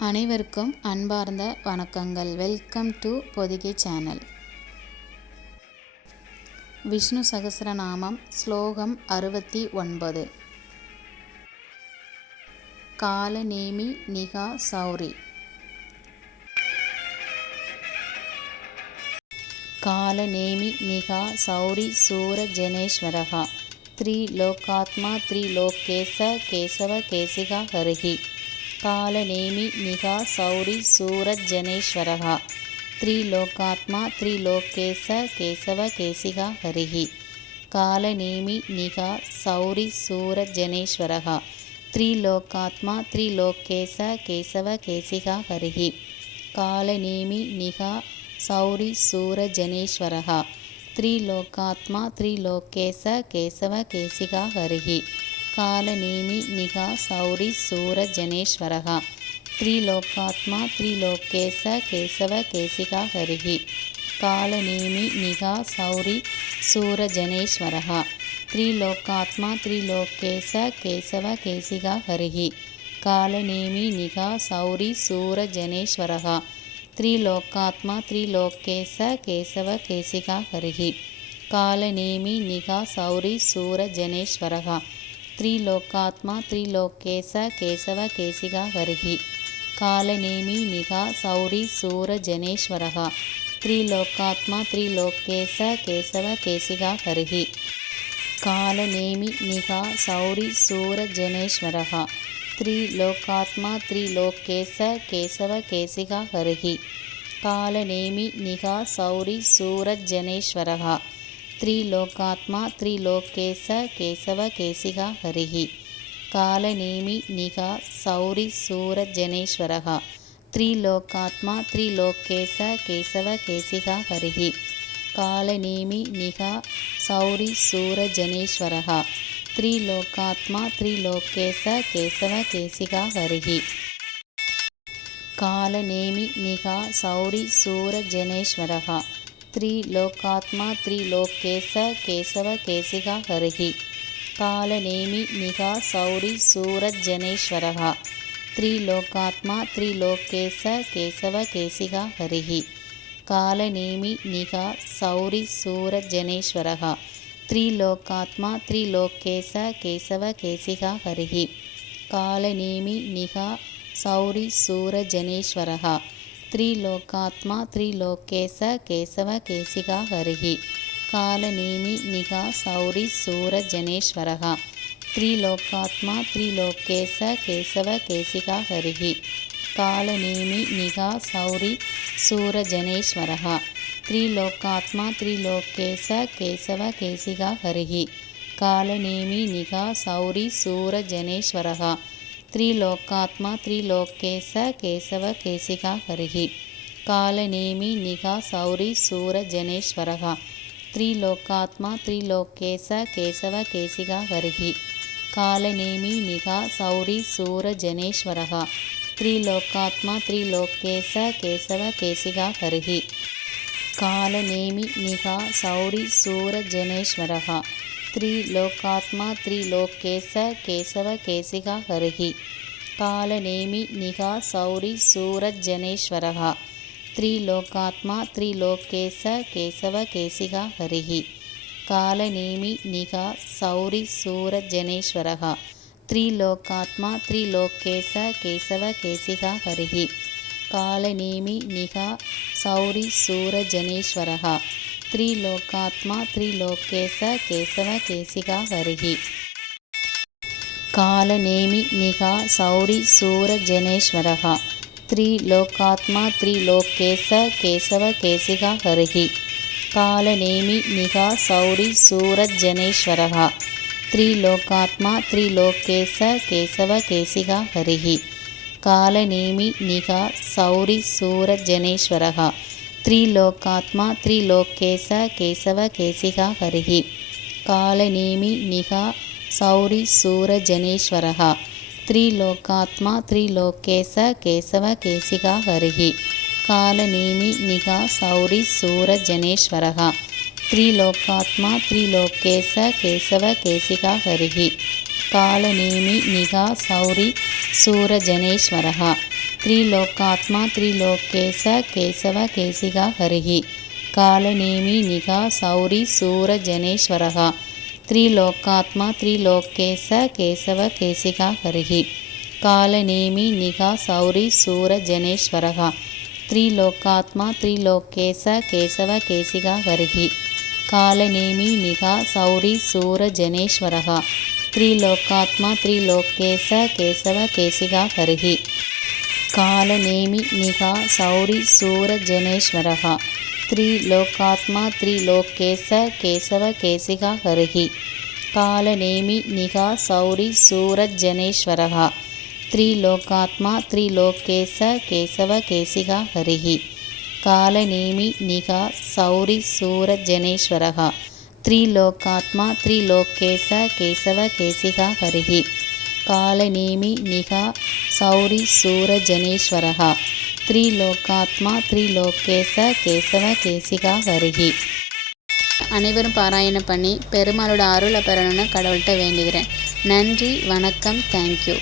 அனைவருக்கும் அன்பார்ந்த வணக்கங்கள். Welcome to Podhigai channel. Vishnu Sahasranamam ஸ்லோகம் 69. காலநேமி நிகா சௌரி. காலநேமி நிகா சௌரி சூர ஜனேஸ்வரஹ த்ரிலோகாத்மா த்ரிலோகேச கேசவ கேசிகா ஹரிஹி. காலநேமி நிகா சௌரி சூரஜ்ஜனேஸ்வரஹ த்ரிலோகாத்மா த்ரிலோகேச கேசவ கேசிகா ஹரிஹி. காலநேமி நிகா சௌரி சூரஜ்ஜனேஸ்வரஹ த்ரிலோகாத்மா த்ரிலோகேச கேசவ கேசிகா ஹரிஹி. காலநேமி நிகா சௌரி சூரஜ்ஜனேஸ்வரஹ த்ரிலோகாத்மா த்ரிலோகேச கேசவ கேசிகா ஹரிஹி. காலநேமி நிகா சௌரி சூரஜ்ஜனேஸ்வரஹ த்ரிலோகாத்மா த்ரிலோகேச கேசவ கேசிகா ஹரிஹி. காலநேமி நிகா சௌரி சூரஜ்ஜனேஸ்வரஹ த்ரிலோகாத்மா த்ரிலோகேச கேசவ கேசிகா ஹரிஹி. காலநேமி நிகா சௌரி சூரஜ்ஜனேஸ்வரஹ த்ரிலோகாத்மா த்ரிலோகேச கேசவ கேசிகா ஹரிஹி. காலநேமி நிகா சௌரி சூரஜ்ஜனேஸ்வரஹ த்ரிலோகாத்மா த்ரிலோகேச கேசவ கேசிகா ஹரிஹி. காலநேமி நிகா சௌரி சூரஜ்ஜனேஸ்வரஹ த்ரிலோகாத்மா த்ரிலோகேச கேசவ கேசிகா ஹரிஹி. காலநேமி நிகா சௌரி சூரஜ்ஜனேஸ்வரஹ த்ரிலோகாத்மா த்ரிலோகேச கேசவ கேசிகா ஹரிஹி. காலநேமி நிகா சௌரி சூரஜ்ஜனேஸ்வரஹ த்ரிலோகாத்மா த்ரிலோகேச கேசவ கேசிகா ஹரிஹி. காலநேமி நிகா சௌரி சூரஜ்ஜனேஸ்வரஹ த்ரிலோகாத்மா த்ரிலோகேச கேசவ கேசிகா ஹரிஹி. காலநேமி நிகா சௌரி சூரஜ்ஜனேஸ்வரஹ த்ரிலோகாத்மா த்ரிலோகேச கேசவ கேசிகா ஹரிஹி. காலநேமி நிகா சௌரி சூரஜ்ஜனேஸ்வரஹ த்ரிலோகாத்மா த்ரிலோகேச கேசவ கேசிகா ஹரிஹி. காலநேமி நிகா சௌரி சூரஜ்ஜனேஸ்வரஹ த்ரிலோகாத்மா த்ரிலோகேச கேசவ கேசிகா ஹரிஹி. காலநேமி நிகா சௌரி சூரஜ்ஜனேஸ்வரஹ த்ரிலோகாத்மா த்ரிலோகேச கேசவ கேசிகா ஹரிஹி. காலநேமி நிகா சௌரி சூரஜ்ஜனேஸ்வரஹ த்ரிலோகாத்மா த்ரிலோகேச கேசவ கேசிகா ஹரிஹி. காலநேமி நிகா சௌரி சூரஜ்ஜனேஸ்வரஹ த்ரிலோகாத்மா த்ரிலோகேச கேசவ கேசிகா ஹரிஹி. காலநேமி நிகா சௌரி சூரஜ்ஜனேஸ்வரஹ த்ரிலோகாத்மா த்ரிலோகேச கேசவ கேசிகா ஹரிஹி. காலநேமி நிகா சௌரி சூரஜ்ஜனேஸ்வரஹ த்ரிலோகாத்மா த்ரிலோகேச கேசவ கேசிகா ஹரிஹி. காலநேமி நிகா சௌரி சூரஜ்ஜனேஸ்வரஹ த்ரிலோகாத்மா த்ரிலோகேச கேசவ கேசிகா ஹரிஹி. காலநேமி நிகா சௌரி சூரஜ்ஜனேஸ்வரஹ த்ரிலோகாத்மா த்ரிலோகேச கேசவ கேசிகா ஹரிஹி. காலநேமி நிகா சௌரி சூரஜ்ஜனேஸ்வரஹ த்ரிலோகாத்மா த்ரிலோகேச கேசவ கேசிகா ஹரிஹி. காலநேமி நிகா சௌரி சூரஜ்ஜனேஸ்வரஹ த்ரிலோகாத்மா த்ரிலோகேச கேசவ கேசிகா ஹரிஹி. காலநேமி நிகா சௌரி சூரஜ்ஜனேஸ்வரஹ த்ரிலோகாத்மா த்ரிலோகேச கேசவ கேசிகா ஹரிஹி. காலநேமி நிகா சௌரி சூரஜ்ஜனேஸ்வரஹ த்ரிலோகாத்மா த்ரிலோகேச கேசவ கேசிகா ஹரிஹி. காலநேமி நிகா சௌரி சூரஜ்ஜனேஸ்வரஹ த்ரிலோகாத்மா த்ரிலோகேச கேசவ கேசிகா ஹரிஹி. காலநேமி நிகா சௌரி சூரஜ்ஜனேஸ்வரஹ த்ரிலோகாத்மா த்ரிலோகேச கேசவ கேசிகா ஹரிஹி. காலநேமி நிகா சௌரி சூரஜ்ஜனேஸ்வரஹ த்ரிலோகாத்மா த்ரிலோகேச கேசவ கேசிகா ஹரிஹி. காலநேமி நிகா சௌரி சூரஜ்ஜனேஸ்வரஹ த்ரிலோகாத்மா த்ரிலோகேச கேசவ கேசிகா ஹரிஹி. காலநேமி நிகா சௌரி சூரஜ்ஜனேஸ்வரஹ த்ரிலோகாத்மா த்ரிலோகேச கேசவ கேசிகா ஹரிஹி. காலநேமி நிகா சௌரி சூரஜ்ஜனேஸ்வரஹ त्रिलोकात्मा त्रिलोकेश केशव केशिका हरिः कालनेमि निघा सौरि सूरजनेश्वरः त्रिलोकात्मा त्रिलोकेश केशव केशिका हरिः कालनेमि निघा सौरि सूरजनेश्वरः त्रिलोकात्मा त्रिलोकेश केशव केशिका हरिः कालनेमि निघा सौरि सूरजनेश्वरः त्रिलोकात्मा त्रिलोकेश केशव केशिका हरिः कालनेमि निघा सौरि सूरजनेश्वरः त्रिलोकात्मा त्रिलोकेश केशव केशिका हरिः कालनेमि निघा सौरि सूरजनेश्वरः त्रिलोकात्मा त्रिलोकेश केशव केशिका हरिः कालनेमि निघा सौरि सूरजनेश्वरः त्रिलोकात्मा त्रिलोकेश केशव केशिका हरिः कालनेमि निघा सौरि सूरजनेश्वरः त्रिलोकात्मा त्रिलोकेश केशव केशिका हरिः. அனைவரும் பாராயணம் பண்ணி பெருமாளோட அருளை பெறணும்னு கடவுள்கிட்ட வேண்டுகிறேன். நன்றி, வணக்கம், தேங்க்யூ.